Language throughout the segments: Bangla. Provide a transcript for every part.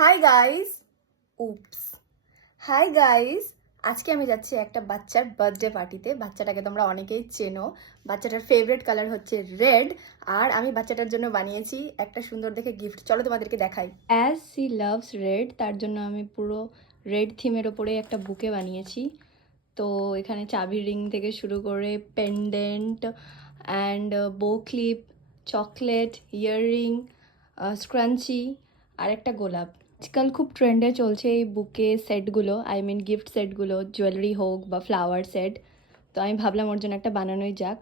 হাই গাইস, উপস। হাই গাইস, আজকে আমি যাচ্ছি একটা বাচ্চার বার্থডে পার্টিতে। বাচ্চাটাকে তোমরা অনেকেই চেনো। বাচ্চাটার ফেভারিট কালার হচ্ছে রেড, আর আমি বাচ্চাটার জন্য বানিয়েছি একটা সুন্দর দেখে গিফট। চলো তোমাদেরকে দেখাই। অ্যাজ সি লাভস রেড, তার জন্য আমি পুরো রেড থিমের ওপরে একটা বুকে বানিয়েছি। তো এখানে চাবি রিং থেকে শুরু করে পেন্ডেন্ট অ্যান্ড বো ক্লিপ, চকলেট, ইয়াররিং, স্ক্রাঞ্চি আর একটা গোলাপ। আজকাল খুব ট্রেন্ডে চলছে এই বুকে সেটগুলো, গিফট সেটগুলো, জুয়েলারি হোক বা ফ্লাওয়ার সেট। তো আমি ভাবলাম ওর জন্য একটা বানানোই যাক।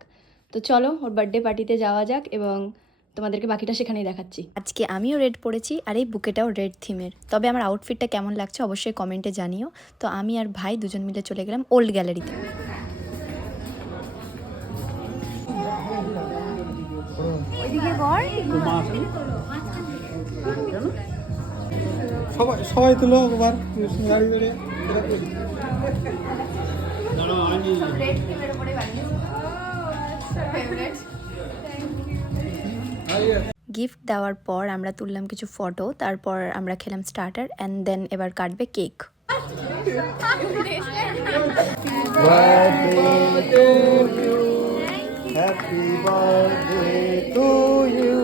তো চলো ওর বার্থডে পার্টিতে যাওয়া যাক এবং তোমাদেরকে বাকিটা সেখানেই দেখাচ্ছি। আজকে আমিও রেড পরেছি আর এই বুকেটাও রেড থিমের। তবে আমার আউটফিটটা কেমন লাগছে অবশ্যই কমেন্টে জানিও। তো আমি আর ভাই দুজন মিলে চলে গেলাম ওল্ড গ্যালারিতে। সবাই তুলো একবার গাড়ি বেড়ে গিফট দেওয়ার পর আমরা তুললাম কিছু ফটো, তারপর আমরা খেলাম স্টার্টার অ্যান্ড দেন এবার কাটবে cake. Happy birthday to you.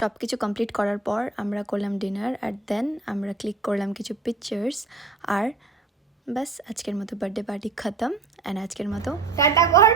সব কিছু কমপ্লিট করার পর আমরা করলাম ডিনার আর দেন আমরা ক্লিক করলাম কিছু পিকচার্স। আর ব্যাস আজকের মতো বার্থডে পার্টি খতম। অ্যান্ড আজকের মতো টাটা কর।